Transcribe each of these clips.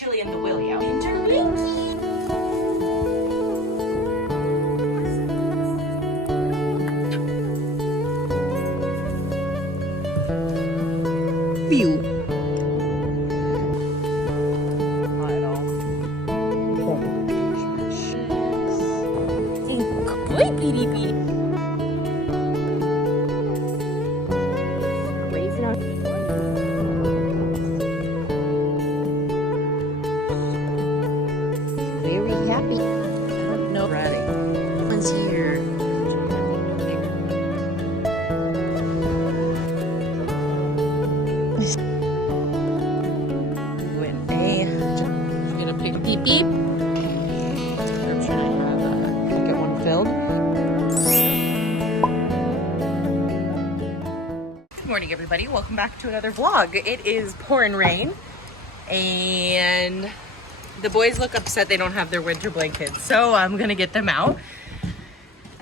chilly and the willy out. Winter blankie. View. Very happy. I don't know. Ready. One's here. With a I'm gonna pick a beep beep. I'm trying to have get one filled. Good morning, everybody. Welcome back to another vlog. It is pouring rain, and the boys look upset they don't have their winter blankets, so I'm gonna get them out,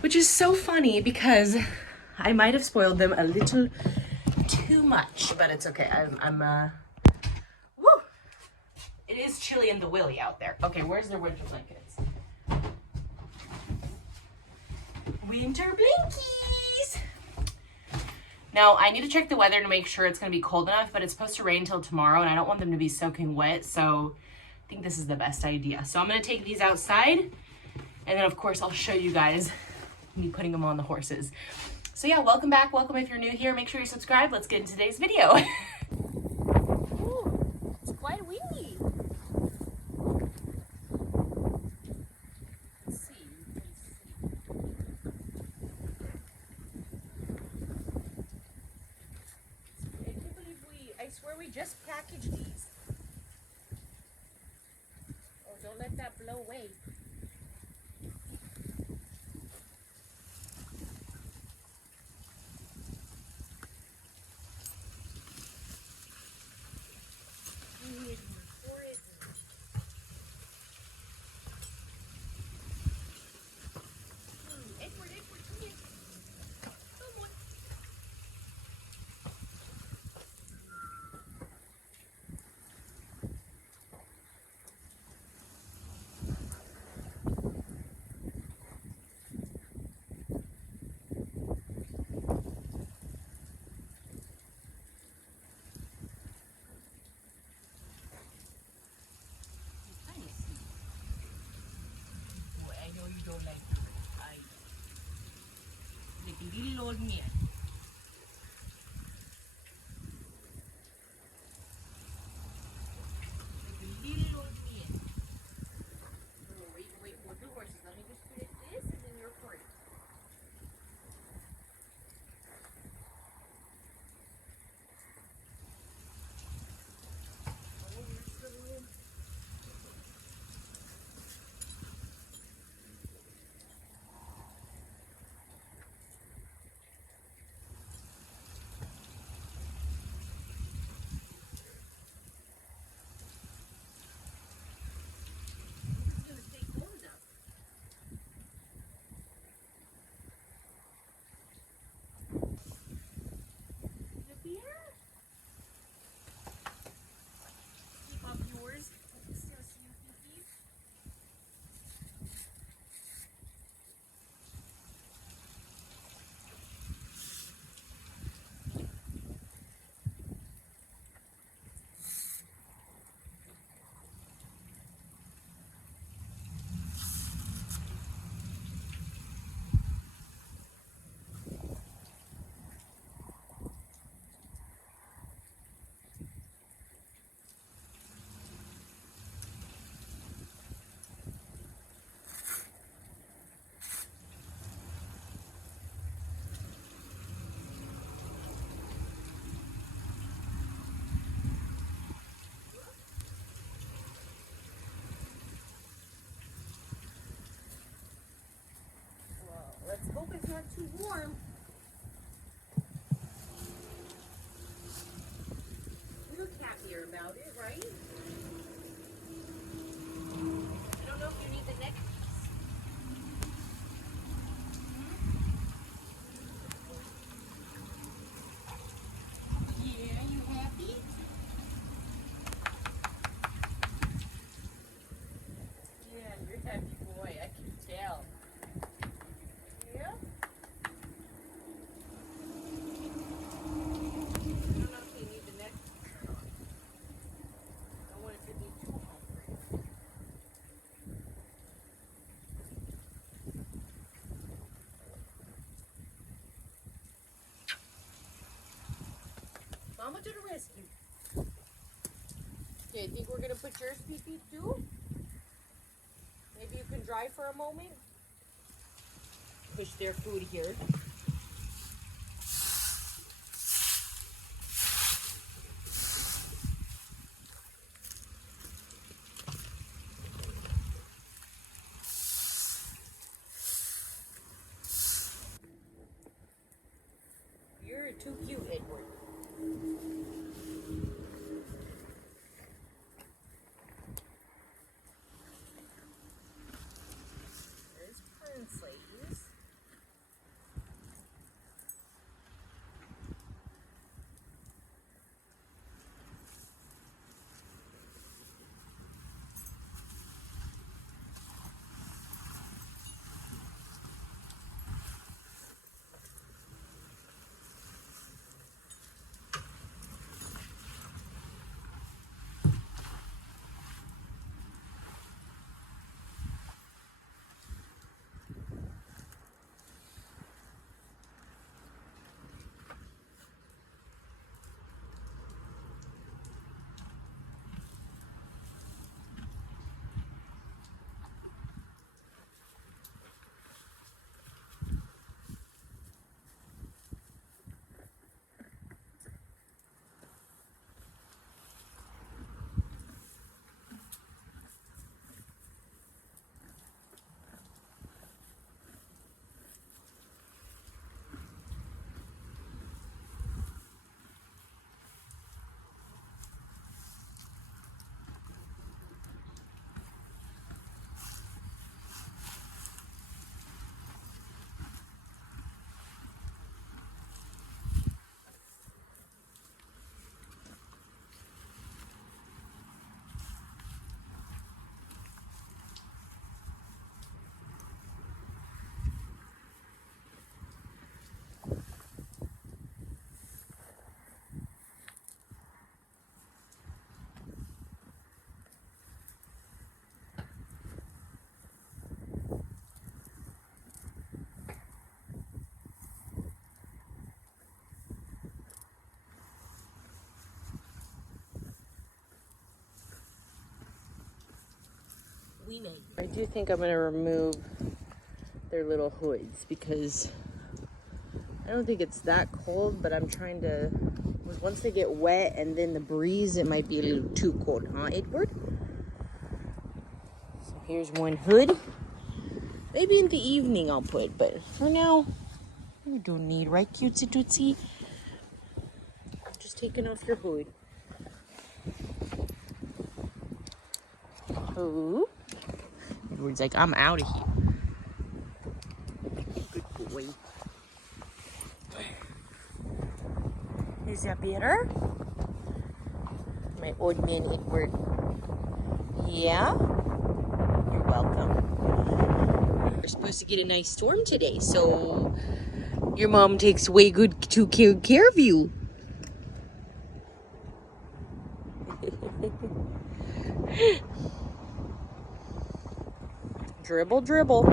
which is so funny because I might have spoiled them a little too much, but it's okay. Woo! It is chilly and the willy out there. Okay, where's their winter blankets? Winter blankies! Now, I need to check the weather to make sure it's going to be cold enough, but it's supposed to rain till tomorrow, and I don't want them to be soaking wet, so I think this is the best idea. So I'm going to take these outside, and then, of course, I'll show you guys me putting them on the horses. So, yeah, welcome back. Welcome if you're new here. Make sure you're subscribed. Let's get into today's video. Ooh, it's quite windy. Let's see. I can't believe I swear we just packaged these. Oh, don't let that blow away. Little old man. Little old man. Oh, wait, hold the horses. Let me just put it this and then you're free. Oh, here's the room. Let's hope it's not too warm. You look happier about it, right? I don't know if you need the neck piece. Yeah, you happy? Mama to the rescue. Okay, I think we're gonna put yours pee-pee too. Maybe you can dry for a moment. Push their food here. You're too cute, Edward. There's Princess. I do think I'm going to remove their little hoods because I don't think it's that cold, but I'm trying to, once they get wet and then the breeze, it might be a little too cold, huh, Edward? So here's one hood. Maybe in the evening I'll put, but for now, you don't need, right, cutesy tootsie? Just taking off your hood. Oh. Edward's like, I'm out of here. Good boy. Is that better? My old man Edward. Yeah? You're welcome. We're supposed to get a nice storm today, so your mom takes way good to care of you. Dribble, dribble.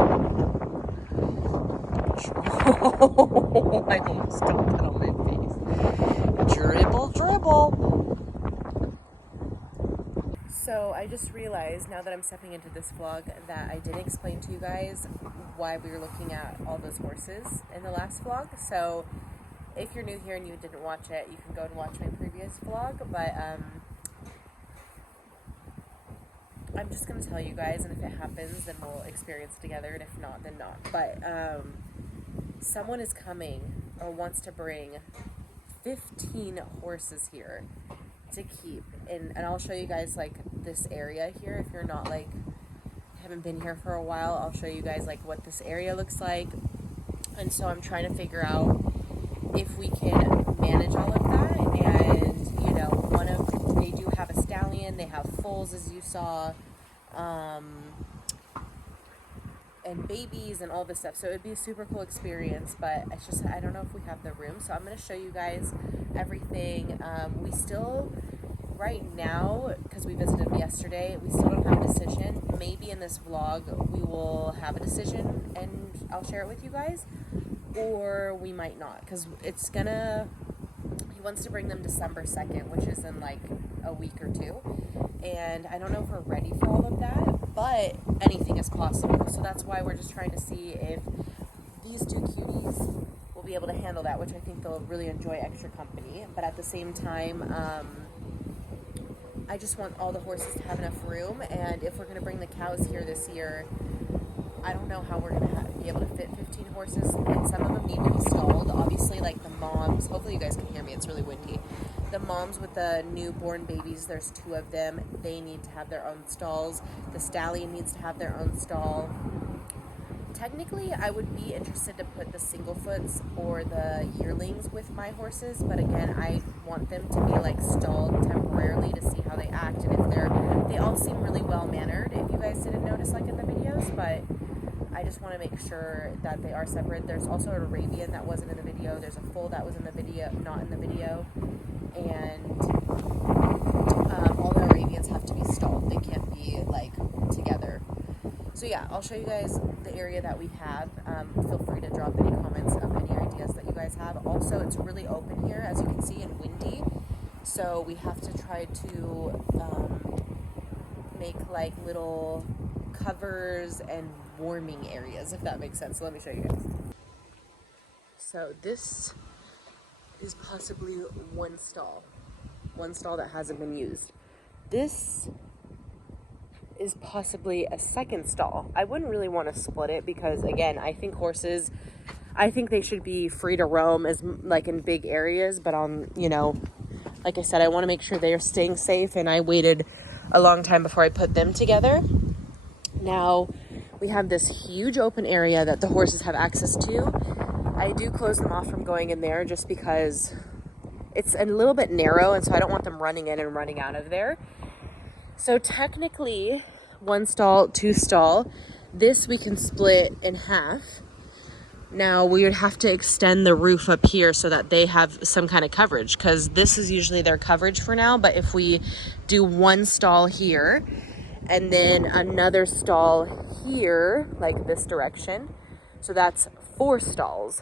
Oh, I almost got that on my face. Dribble, dribble. So I just realized now that I'm stepping into this vlog that I didn't explain to you guys why we were looking at all those horses in the last vlog. So if you're new here and you didn't watch it, you can go and watch my previous vlog. But I'm just going to tell you guys, and if it happens, then we'll experience it together, and if not, then not. But someone is coming or wants to bring 15 horses here to keep. And I'll show you guys, like, this area here. If you're not, like, haven't been here for a while, I'll show you guys, like, what this area looks like. And so I'm trying to figure out if we can manage all of that. And, you know, they do have a stallion, they have foals, as you saw, and babies and all this stuff. So it would be a super cool experience, but it's just, I don't know if we have the room. So I'm going to show you guys everything. We still, right now, because we visited them yesterday, we still don't have a decision. Maybe in this vlog we will have a decision and I'll share it with you guys, or we might not, because it's gonna, wants to bring them December 2nd, which is in like a week or two. And I don't know if we're ready for all of that, but anything is possible. So that's why we're just trying to see if these two cuties will be able to handle that, which I think they'll really enjoy extra company. But at the same time, I just want all the horses to have enough room. And if we're going to bring the cows here this year, I don't know how we're going to be able to fit 15 horses, and some of them need to be stalled. Obviously, like the moms, hopefully you guys can hear me, it's really windy. The moms with the newborn babies, there's 2 of them. They need to have their own stalls. The stallion needs to have their own stall. Technically, I would be interested to put the singlefoots or the yearlings with my horses, but again, I want them to be like stalled temporarily to see how they act, and if they all seem really well mannered, if you guys didn't notice like in the videos, but I just want to make sure that they are separate. There's also an Arabian that wasn't in the video. There's a foal that was in the video, not in the video, and all the Arabians have to be stalled. They can't be like together. So yeah, I'll show you guys the area that we have. Feel free to drop any comments of any ideas that you guys have. Also, it's really open here, as you can see, and windy. So we have to try to make like little covers and warming areas, if that makes sense. So let me show you guys. So this is possibly one stall that hasn't been used. This is possibly a second stall. I wouldn't really want to split it because, again, I think they should be free to roam as like in big areas, but like I said, I want to make sure they are staying safe, and I waited a long time before I put them together. Now we have this huge open area that the horses have access to. I do close them off from going in there just because it's a little bit narrow, and so I don't want them running in and running out of there. So technically, 1 stall, 2 stall. This we can split in half. Now we would have to extend the roof up here so that they have some kind of coverage, because this is usually their coverage for now. But if we do 1 stall here and then another stall here, like this direction, so that's 4 stalls.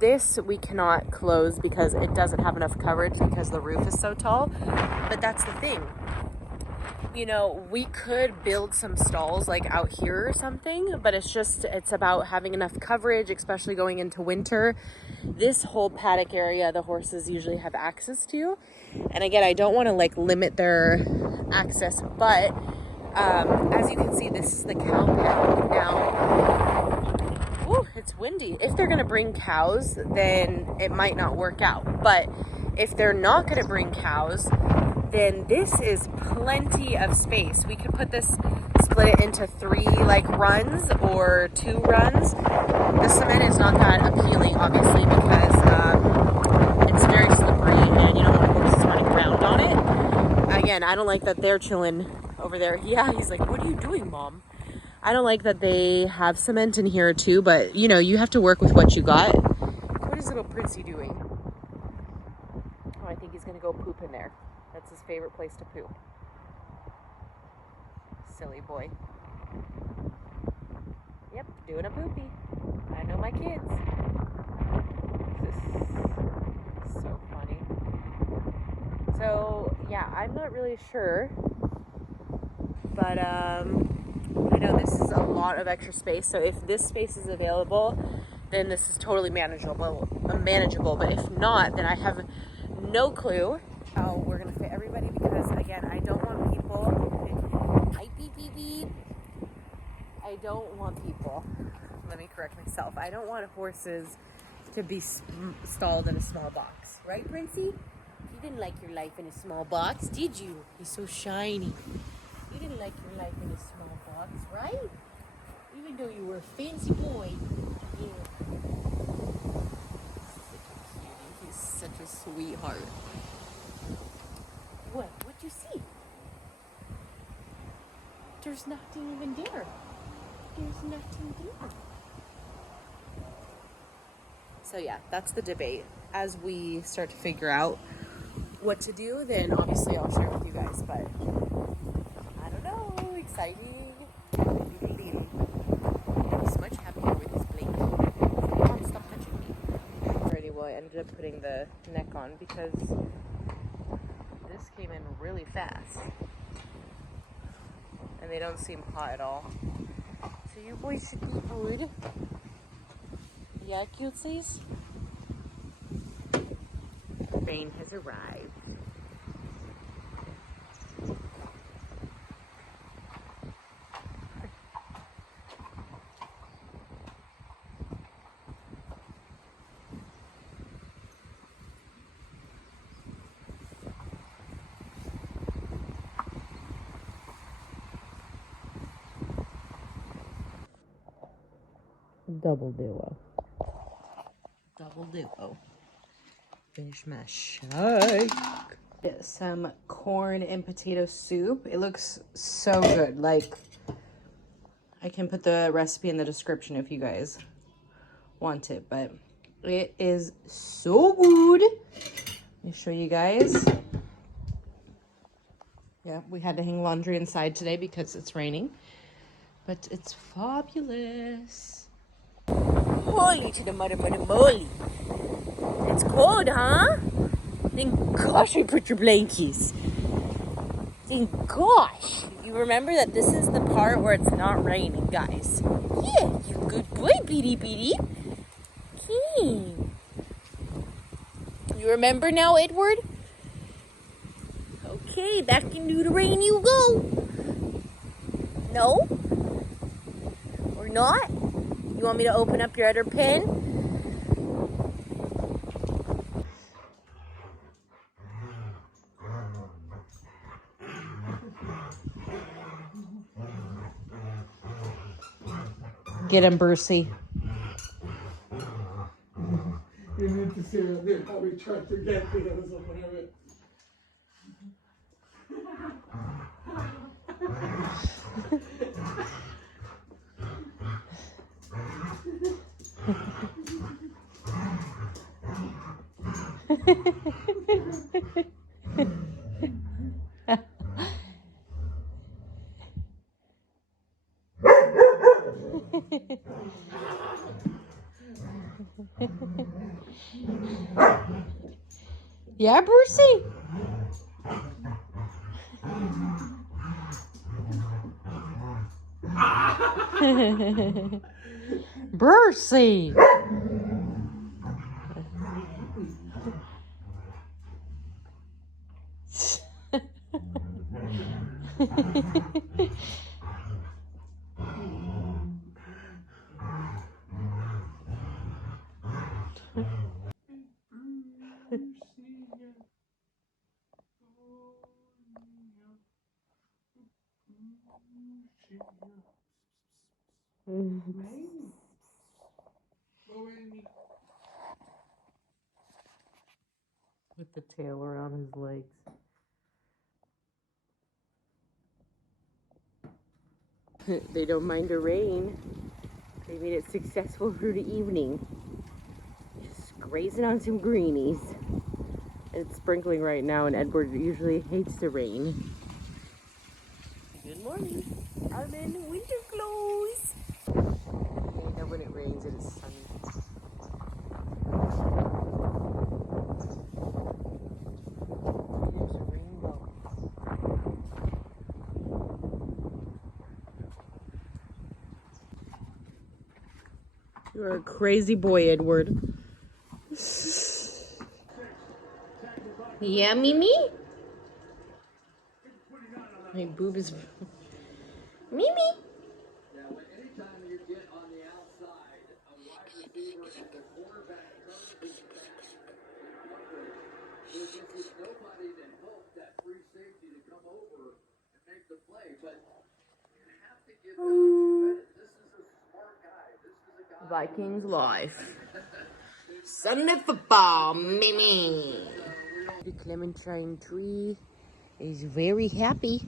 This we cannot close because it doesn't have enough coverage because the roof is so tall. But that's the thing. We could build some stalls like out here or something, but it's about having enough coverage, especially going into winter. This whole paddock area, the horses usually have access to. And again, I don't want to like limit their access, but as you can see, this is the cow pen. Now, it's windy. If they're going to bring cows, then it might not work out. But if they're not going to bring cows, then this is plenty of space. We could split it into 3 like runs or 2 runs. The cement is not that appealing, obviously, because it's very slippery and you don't want horses running around on it. Again, I don't like that they're chilling over there. Yeah, he's like, "What are you doing, Mom?" I don't like that they have cement in here too, but you have to work with what you got. What is little Princey doing? Oh, I think he's gonna go poop in there. That's his favorite place to poop. Silly boy. Yep, doing a poopy. I know my kids. So funny. So, yeah, I'm not really sure. But, I know this is a lot of extra space. So if this space is available, then this is totally manageable. But if not, then I have no clue how we're going to fit everybody, because again, I don't want people, I don't want people, let me correct myself, I don't want horses to be stalled in a small box, right, Princey? You didn't like your life in a small box, did you? You're so shiny. You didn't like your life in a small box, right? Even though you were a fancy boy. Yeah. He's such a sweetheart. What'd you see? There's nothing even there. There's nothing there. So yeah, that's the debate. As we start to figure out what to do, then obviously I'll share with you guys, but I don't know, exciting. He's much happier with his blanket. Mom, stop touching me. Alrighty, well, I ended up with putting the neck on because this came in really fast. And they don't seem hot at all. So you boys should be good. Yeah, cutesies? Rain has arrived. Double duo. Double duo. Finish my shake. Get some corn and potato soup. It looks so good. Like, I can put the recipe in the description if you guys want it, but it is so good. Let me show you guys. Yeah, we had to hang laundry inside today because it's raining, but it's fabulous. Holy to the mother moly. It's cold, huh? Thank gosh we put your blankies. Thank gosh. You remember that this is the part where it's not raining, guys. Yeah, you good boy, Beady Beady. Okay. You remember now, Edward? Okay, back into the rain you go. No? Or not? You want me to open up your other pen? Get him, Brucey. You need to see how we tried to get to those or whatever. Yeah, Brucey? Brucey! With the tail around his legs. They don't mind the rain. They made it successful through the evening. Just grazing on some greenies. It's sprinkling right now, and Edward usually hates the rain. Good morning. I'm in winter clothes. I know when it rains, it is sunny. Here's a rainbow. You're a crazy boy, Edward. Yeah, Mimi? My boob is... Mimi? Vikings life. Sunday football, Mimi. The clementine tree is very happy.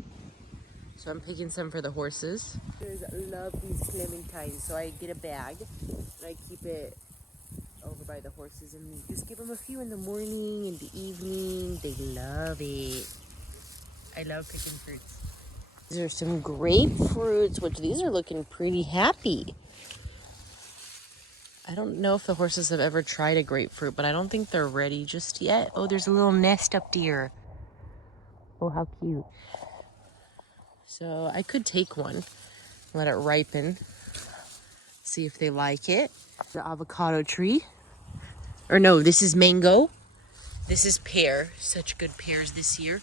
So I'm picking some for the horses. I love these clementines, so I get a bag and I keep it over by the horses and just give them a few in the morning and the evening. They love it. I love picking fruits. These are some grapefruits, which these are looking pretty happy. I don't know if the horses have ever tried a grapefruit, but I don't think they're ready just yet. Oh, there's a little nest up there. Oh, how cute. So I could take one, let it ripen, see if they like it. The avocado tree. Or no, this is mango. This is pear. Such good pears this year.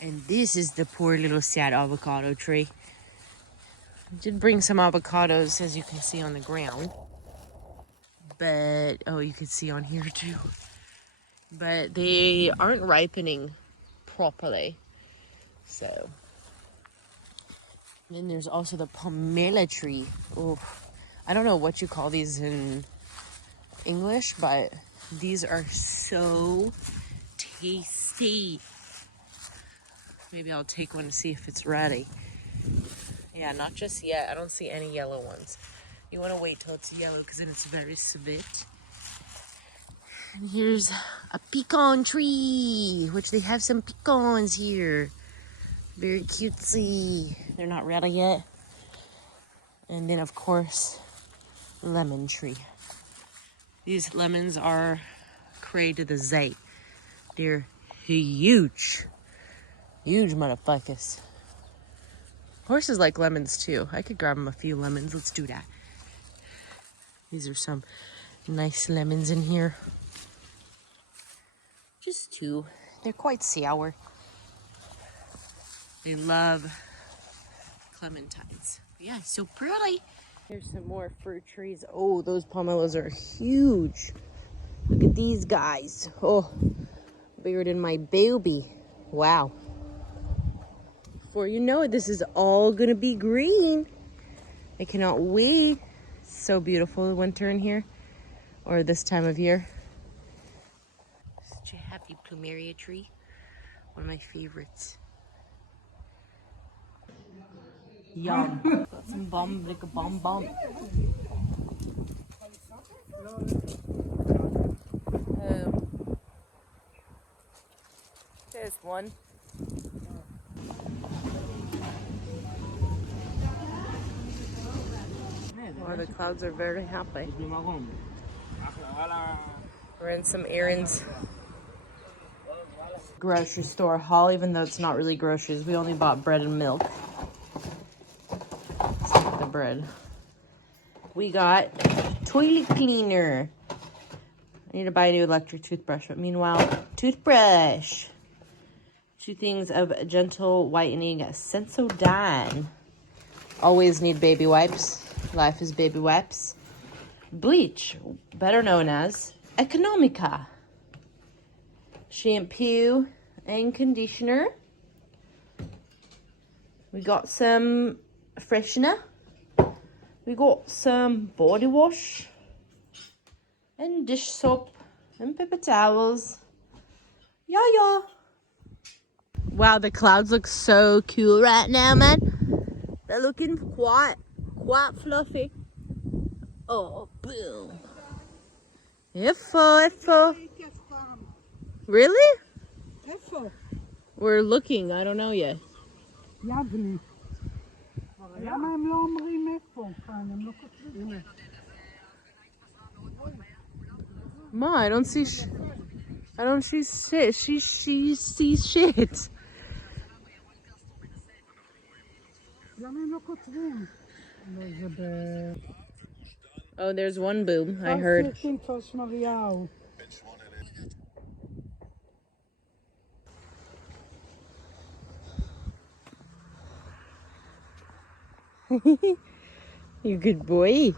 And this is the poor little sad avocado tree. I did bring some avocados, as you can see on the ground. But, oh, you can see on here too. But they aren't ripening properly. So. Then there's also the pomelo tree. Oh, I don't know what you call these in English, but these are so tasty. Maybe I'll take one to see if it's ready. Yeah, not just yet. I don't see any yellow ones. You want to wait till it's yellow because then it's very sweet. And here's a pecan tree, which they have some pecans here. Very cutesy. They're not ready yet. And then, of course, lemon tree. These lemons are cray to the zay. They're huge. Huge motherfuckers. Horses like lemons too. I could grab them a few lemons. Let's do that. These are some nice lemons in here. Just 2. They're quite sour. They love clementines. Yeah, it's so pretty. Here's some more fruit trees. Oh, those pomelos are huge. Look at these guys. Oh, bigger than my baby. Wow. Before you know it, this is all gonna be green. I cannot wait. So beautiful the winter in here, or this time of year. Such a happy plumeria tree. One of my favorites. Yum. Got some bomb, like a bomb. There's one. Oh, the clouds are very happy. We're in some errands. Grocery store haul, even though it's not really groceries. We only bought bread and milk. Let's look at the bread. We got toilet cleaner. I need to buy a new electric toothbrush, but meanwhile, toothbrush. 2 things of gentle whitening Sensodyne. Always need baby wipes. Life is baby wipes. Bleach, better known as Economica. Shampoo and conditioner. We got some freshener. We got some body wash. And dish soap. And paper towels. Yeah. Wow, the clouds look so cool right now, man. They're looking quite fluffy. Oh, boom. Effo. Really? We're looking. I don't know yet. Ma, I don't see shit. She sees shit. Oh, there's one boob, I heard. You good boy.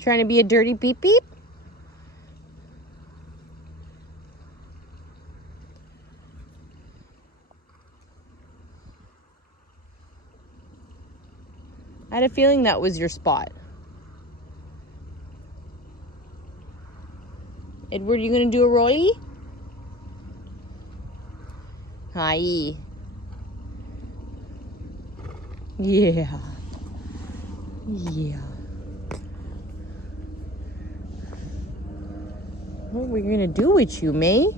Trying to be a dirty beep beep? I had a feeling that was your spot. Edward, you gonna do a rollie? Hi. Yeah. What are we gonna do with you, May?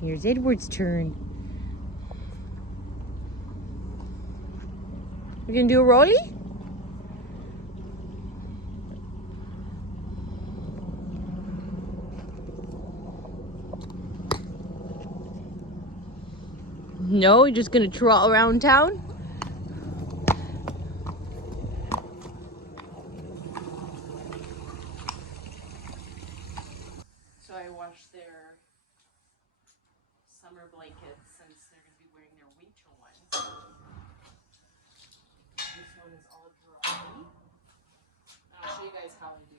Here's Edward's turn. You gonna do a rollie? No, you're just gonna trot around town? So I washed their summer blankets since they're gonna be wearing their winter ones. This one is all dry. I'll show you guys how I do.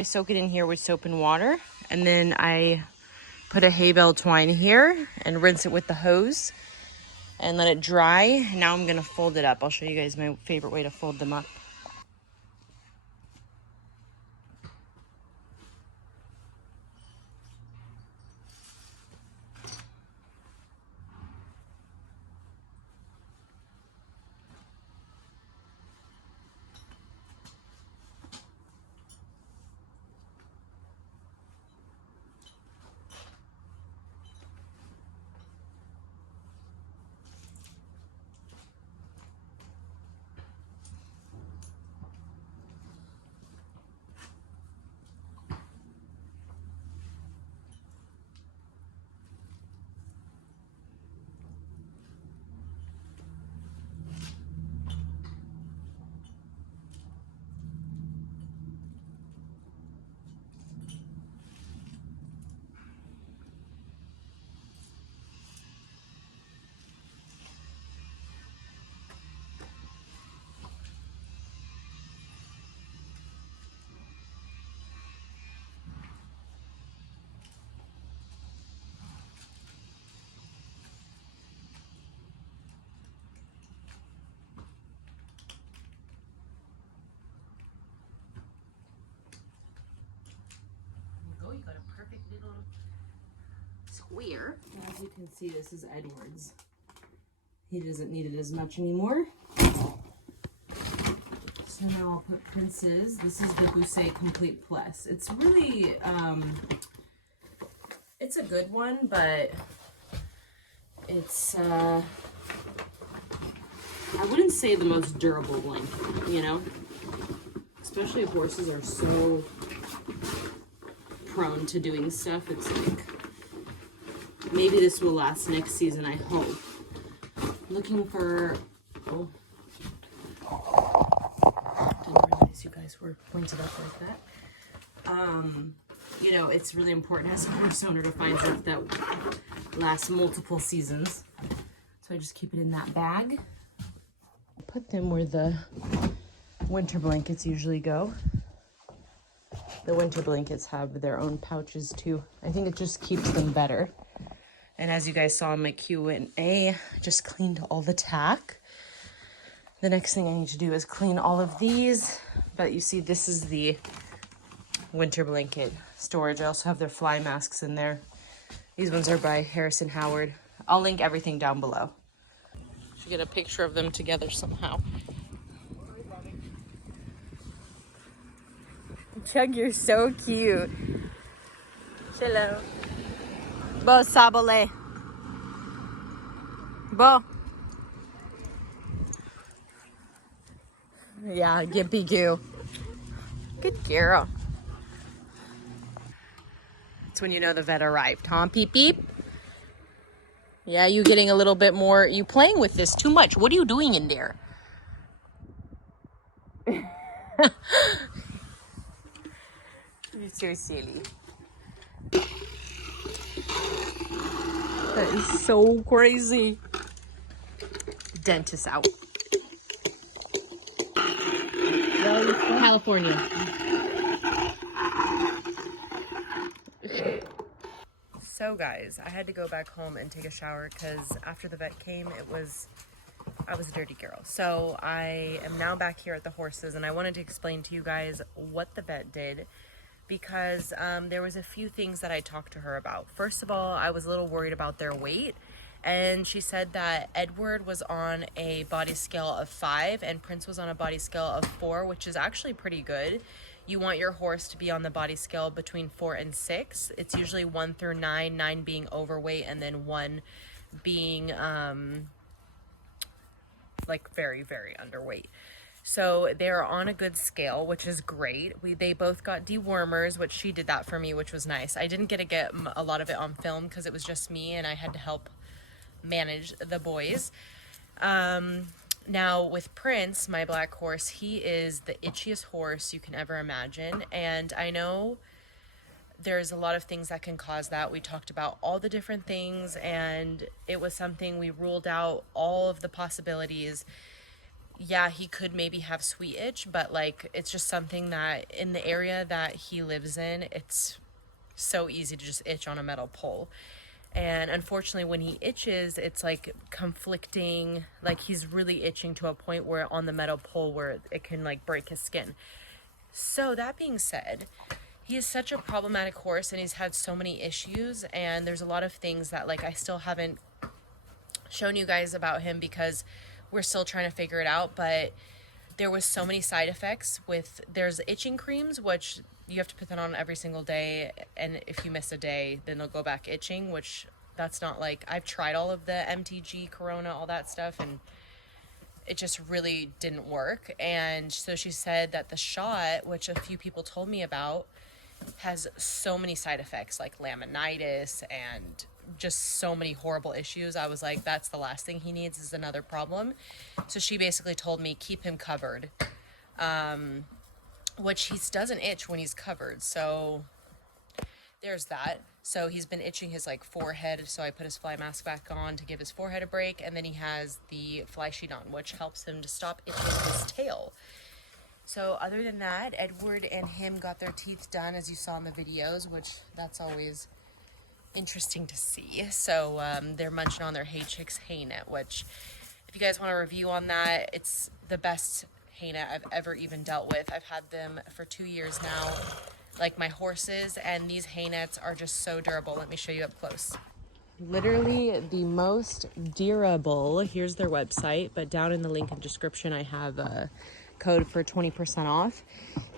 I soak it in here with soap and water, and then I put a hay bale twine here and rinse it with the hose and let it dry. Now I'm gonna fold it up. I'll show you guys my favorite way to fold them up. You got a perfect little square. As you can see, this is Edward's. He doesn't need it as much anymore. So now I'll put Prince's. This is the Gousset Complete Plus. It's really, it's a good one, but it's, I wouldn't say the most durable blanket, you know? Especially if horses are so prone to doing stuff. It's like, maybe this will last next season, I hope. Looking for, oh, didn't realize you guys were pointed up like that. You know, it's really important as a horse owner to find stuff that lasts multiple seasons. So I just keep it in that bag. Put them where the winter blankets usually go. The winter blankets have their own pouches too. I think it just keeps them better. And as you guys saw in my Q&A, I just cleaned all the tack. The next thing I need to do is clean all of these. But you see, this is the winter blanket storage. I also have their fly masks in there. These ones are by Harrison Howard. I'll link everything down below. Should get a picture of them together somehow. Chug, you're so cute. Hello. Bo sabole. Bo. Yeah, gimpy goo. Good girl. That's when you know the vet arrived, huh? Peep peep. Yeah, you getting a little bit more. You playing with this too much. What are you doing in there? You're so silly. That is so crazy. Dentist out. California. So guys, I had to go back home and take a shower because after the vet came, I was a dirty girl. So I am now back here at the horses, and I wanted to explain to you guys what the vet did because there was a few things that I talked to her about. First of all, I was a little worried about their weight, and she said that Edward was on a body scale of 5 and Prince was on a body scale of 4, which is actually pretty good. You want your horse to be on the body scale between 4 and 6. It's usually 1 through 9, 9 being overweight, and then 1 being like very, very underweight. So they're on a good scale, which is great. They both got dewormers, which she did that for me, which was nice. I didn't get a lot of it on film because it was just me and I had to help manage the boys. Now with Prince, my black horse, he is the itchiest horse you can ever imagine. And I know there's a lot of things that can cause that. We talked about all the different things, and it was something we ruled out all of the possibilities. Yeah, he could maybe have sweet itch, but like it's just something that in the area that he lives in, it's so easy to just itch on a metal pole. And unfortunately, when he itches, it's like conflicting, like he's really itching to a point where on the metal pole where it can like break his skin. So that being said, he is such a problematic horse and he's had so many issues, and there's a lot of things that like I still haven't shown you guys about him because we're still trying to figure it out. But there was so many side effects with, there's itching creams, which you have to put that on every single day, and if you miss a day, then they'll go back itching, which that's not like, I've tried all of the MTG, Corona, all that stuff, and it just really didn't work. And so she said that the shot, which a few people told me about, has so many side effects like laminitis and just so many horrible issues. I was like, that's the last thing he needs is another problem. So she basically told me keep him covered, which he doesn't itch when he's covered. So there's that. So he's been itching his like forehead, so I put his fly mask back on to give his forehead a break, and then he has the fly sheet on, which helps him to stop itching his tail. So other than that, Edward and him got their teeth done, as you saw in the videos, which that's always interesting to see. So they're munching on their haychix hay net, which if you guys want a review on that, it's the best hay net I've ever even dealt with. I've had them for 2 years now, like my horses, and these hay nets are just so durable. Let me show you up close. Literally the most durable. Here's their website, but down in the link in description I have a code for 20% off.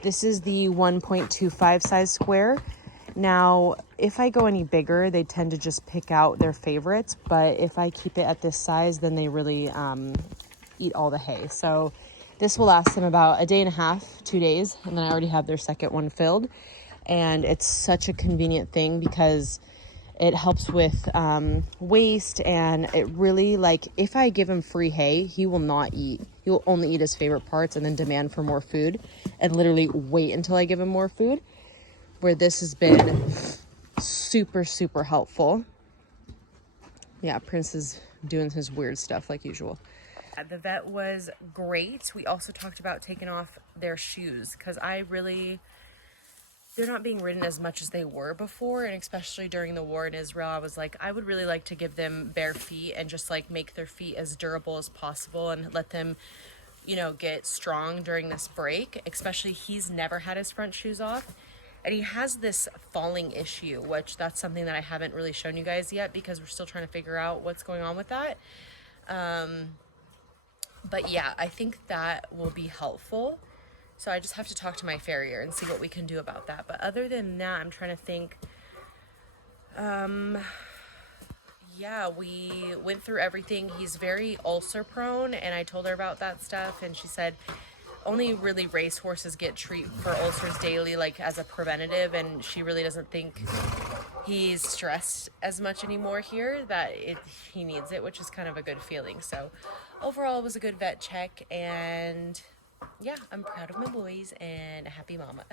This is the 1.25 size square. Now, if I go any bigger, they tend to just pick out their favorites, but if I keep it at this size, then they really eat all the hay. So this will last them about a day and a half, 2 days, and then I already have their second one filled. And it's such a convenient thing because it helps with waste, and it really, like, if I give him free hay, he will not eat. He will only eat his favorite parts and then demand for more food and literally wait until I give him more food, where this has been super, super helpful. Yeah, Prince is doing his weird stuff like usual. The vet was great. We also talked about taking off their shoes because they're not being ridden as much as they were before, and especially during the war in Israel, I was like, I would really like to give them bare feet and just like make their feet as durable as possible and let them, you know, get strong during this break. Especially he's never had his front shoes off, and he has this falling issue, which that's something that I haven't really shown you guys yet because we're still trying to figure out what's going on with that. But yeah, I think that will be helpful. So I just have to talk to my farrier and see what we can do about that. But other than that, I'm trying to think. Yeah, we went through everything. He's very ulcer prone, and I told her about that stuff, and she said only really race horses get treat for ulcers daily, like as a preventative, and she really doesn't think he's stressed as much anymore here, that he needs it, which is kind of a good feeling. So overall, it was a good vet check, and yeah, I'm proud of my boys and a happy mama.